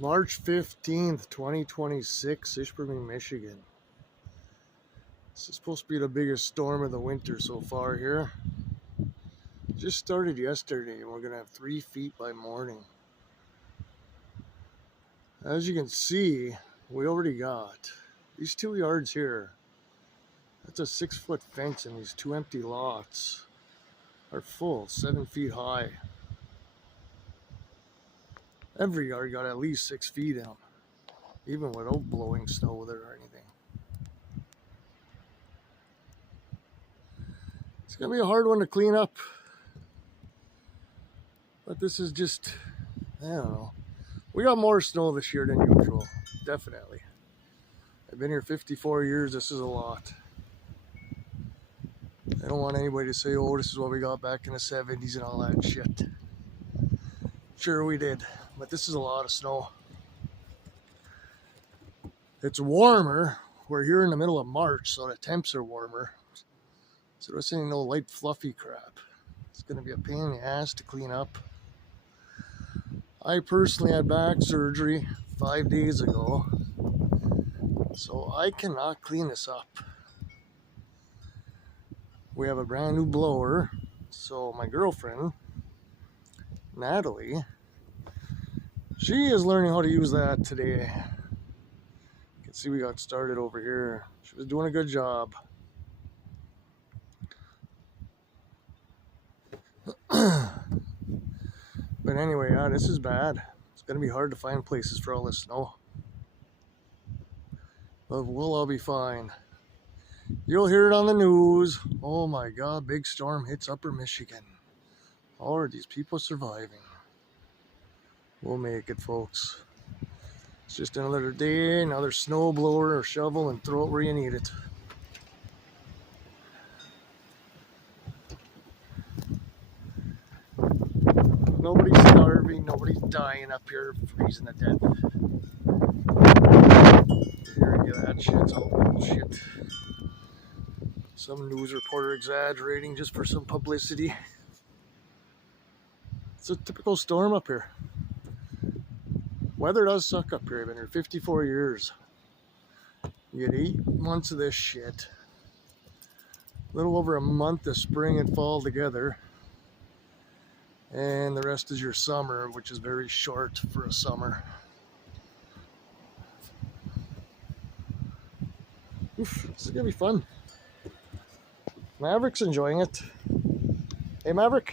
March 15th, 2026, Ishpeming, Michigan. This is supposed to be the biggest storm of the winter so far here. Just started yesterday and we're going to have 3 feet by morning. As you can see, we already got these 2 yards here. That's a 6-foot fence, and these 2 empty lots are full, 7 feet high. Every yard got at least 6 feet in them, even without blowing snow there or anything. It's gonna be a hard one to clean up, but this is just, I don't know. We got more snow this year than usual, definitely. I've been here 54 years, this is a lot. I don't want anybody to say, oh, this is what we got back in the 70s and all that shit. Sure we did, but this is a lot of snow. It's warmer. We're here in the middle of March, so the temps are warmer. So this ain't no light fluffy crap. It's gonna be a pain in the ass to clean up. I personally had back surgery 5 days ago, so I cannot clean this up. We have a brand new blower, so my girlfriend, Natalie, she is learning how to use that today. You can see we got started over here. She was doing a good job. But anyway, yeah, this is bad. It's gonna be hard to find places for all this snow. But we'll all be fine. You'll hear it on the news. Oh my God, big storm hits Upper Michigan. How are these people surviving? We'll make it, folks. It's just another day, another snow blower or shovel, and throw it where you need it. Nobody's starving, nobody's dying up here, freezing to death. Hearing you that shit's all bullshit. Some news reporter exaggerating just for some publicity. It's a typical storm up here. Weather does suck up here. I've been here 54 years. You get 8 months of this shit. A little over a month of spring and fall together. And the rest is your summer, which is very short for a summer. Oof, this is gonna be fun. Maverick's enjoying it. Hey, Maverick.